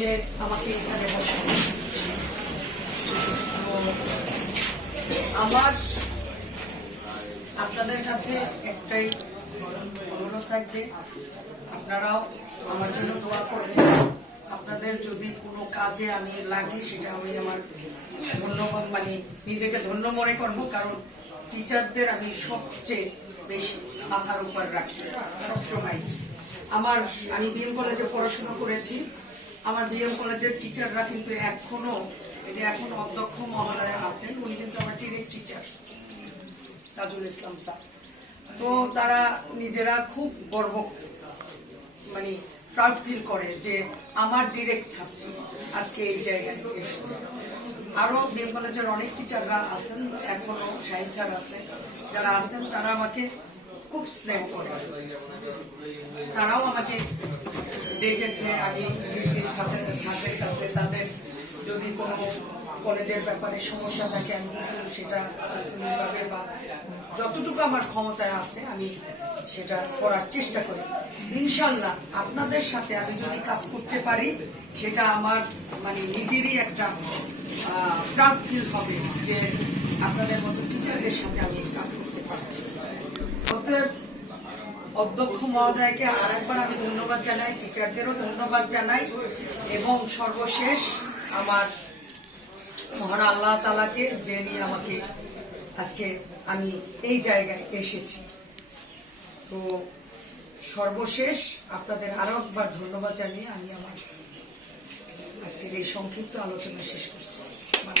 যে আমাকে এখানে বসে। আমার আপনাদের কাছে একটাই অনুরোধ থাকবে, আপনারাও আমার জন্য দোয়া করবেন। আপনাদের যদি কোনো কাজে আমি লাগি, সেটা আমি আমার ধন্যবাদ মানে নিজেকে ধন্য মনে করব, কারণ টিচারদের আমি সবচেয়ে বেশি মাথার উপর রাখি সবসময়। আমার, আমি বিএম কলেজে পড়াশোনা করেছি। আমার বিএম কলেজের টিচাররা কিন্তু এখনও, এই যে এখন অধ্যক্ষ মহোদয় আছেন, উনি কিন্তু আমার direct teacher Tajul Islam sir. তো তারা নিজেরা খুব গর্ব মানে প্রাউড ফিল করে যে আমার ডিরেক্ট সাবজেক্ট আজকে এই জায়গায় এসেছে। আরও বিএম কলেজের অনেক টিচাররা আছেন, এখনও সাইন স্যার আছেন যারা আছেন, তারা আমাকে খুব স্নেহ করে। তারাও আমাকে ডেকেছে, আমি গেছি ছাত্রের কাছে তাদের যদি কোনো কলেজের ব্যাপারে সমস্যা থাকে, আমি কিন্তু সেটা তাৎক্ষণিকভাবে বা যতটুকু আমার ক্ষমতায় আছে, আমি সেটা করার চেষ্টা করি। ইনশাল্লাহ, আপনাদের সাথে আমি যদি কাজ করতে পারি, সেটা আমার মানে নিজেরই একটা প্রাউড ফিল হবে যে আপনাদের মতো টিচারদের সাথে আমি কাজ করতে পারছি। অতএব অধ্যক্ষ মহোদয়কে আরেকবার আমি ধন্যবাদ জানাই টিচারদেরও ধন্যবাদ জানাই এবং সর্বশেষ আমার মহান আল্লাহ তালাকে যে নিয়ে আমাকে আজকে আমি এই জায়গায় এসেছি। তো সর্বশেষ আপনাদের আরও একবার ধন্যবাদ জানিয়ে আমি আমার আজকের এই সংক্ষিপ্ত আলোচনা শেষ করছি।